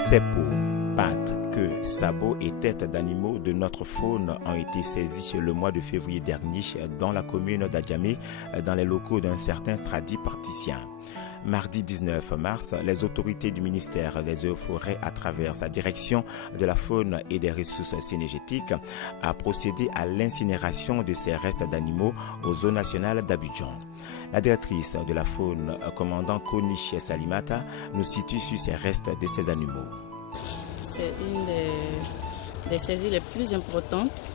Ces peaux, pattes, queues, sabots et têtes d'animaux de notre faune ont été saisis le mois de février dernier dans la commune d'Adjamé, dans les locaux d'un certain tradit particien. Mardi 19 mars, les autorités du ministère des Eaux et Forêts, à travers sa direction de la faune et des ressources synergétiques, a procédé à l'incinération de ces restes d'animaux aux eaux nationales d'Abidjan. La directrice de la faune, commandant Koni Salimata, nous situe sur ces restes de ces animaux. C'est une des saisies les plus importantes,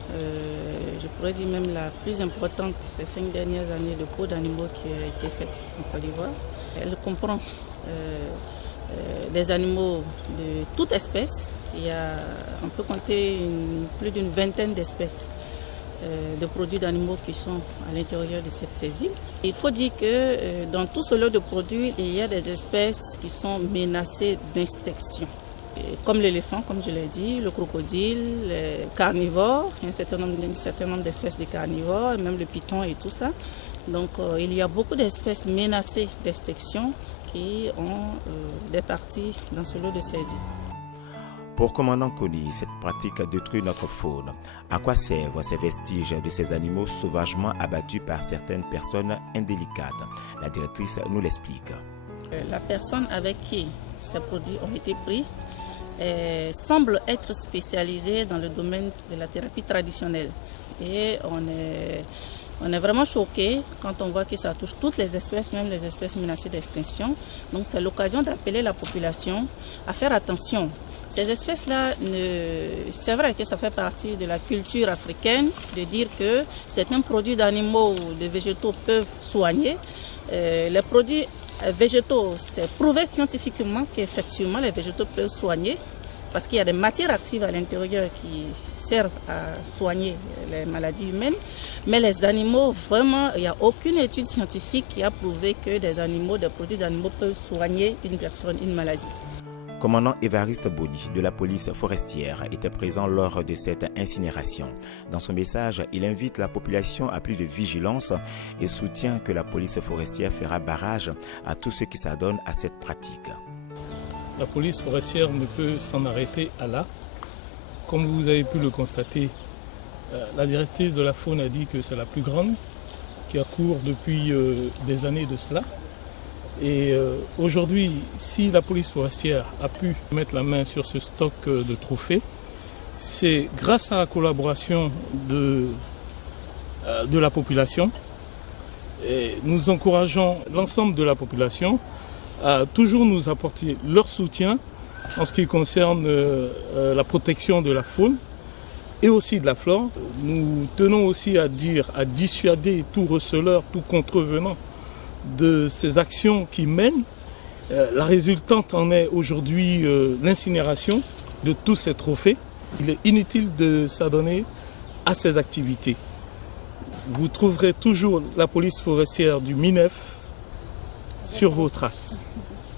je pourrais dire même la plus importante ces 5 dernières années de peaux d'animaux qui a été faite en Côte d'Ivoire. Elle comprend des animaux de toute espèce. On peut compter plus d'une vingtaine d'espèces de produits d'animaux qui sont à l'intérieur de cette saisie. Il faut dire que dans tout ce lot de produits, il y a des espèces qui sont menacées d'extinction. Comme l'éléphant, comme je l'ai dit, le crocodile, les carnivores, il y a un certain nombre d'espèces de carnivores, et même le python et tout ça. Donc il y a beaucoup d'espèces menacées d'extinction qui ont des parties dans ce lot de saisie. Pour commandant Koni, cette pratique détruit notre faune. À quoi servent ces vestiges de ces animaux sauvagement abattus par certaines personnes indélicates? La directrice nous l'explique. La personne avec qui ces produits ont été pris semble être spécialisée dans le domaine de la thérapie traditionnelle. Et on est vraiment choqué quand on voit que ça touche toutes les espèces, même les espèces menacées d'extinction. Donc c'est l'occasion d'appeler la population à faire attention. Ces espèces-là, c'est vrai que ça fait partie de la culture africaine de dire que certains produits d'animaux ou de végétaux peuvent soigner. Les produits végétaux, c'est prouvé scientifiquement qu'effectivement les végétaux peuvent soigner parce qu'il y a des matières actives à l'intérieur qui servent à soigner les maladies humaines. Mais les animaux, vraiment, il n'y a aucune étude scientifique qui a prouvé que des produits d'animaux peuvent soigner une personne, une maladie. Commandant Évariste Boni de la police forestière était présent lors de cette incinération. Dans son message, il invite la population à plus de vigilance et soutient que la police forestière fera barrage à tous ceux qui s'adonnent à cette pratique. La police forestière ne peut s'en arrêter à là. Comme vous avez pu le constater, la directrice de la faune a dit que c'est la plus grande, qui a cours depuis des années de cela. Et aujourd'hui, si la police forestière a pu mettre la main sur ce stock de trophées, c'est grâce à la collaboration de la population. Et nous encourageons l'ensemble de la population à toujours nous apporter leur soutien en ce qui concerne la protection de la faune et aussi de la flore. Nous tenons aussi à dissuader tout receleur, tout contrevenant de ces actions qui mènent. La résultante en est aujourd'hui l'incinération de tous ces trophées. Il est inutile de s'adonner à ces activités. Vous trouverez toujours la police forestière du MINEF sur vos traces,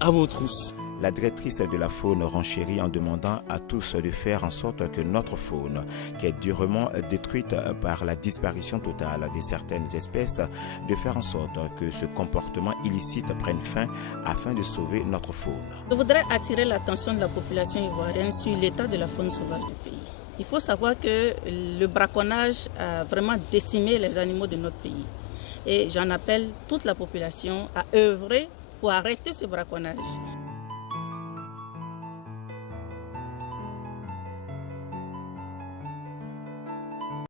à vos trousses. La directrice de la faune renchérit en demandant à tous de faire en sorte que notre faune, qui est durement détruite par la disparition totale de certaines espèces, de faire en sorte que ce comportement illicite prenne fin afin de sauver notre faune. Je voudrais attirer l'attention de la population ivoirienne sur l'état de la faune sauvage du pays. Il faut savoir que le braconnage a vraiment décimé les animaux de notre pays. Et j'en appelle toute la population à œuvrer pour arrêter ce braconnage.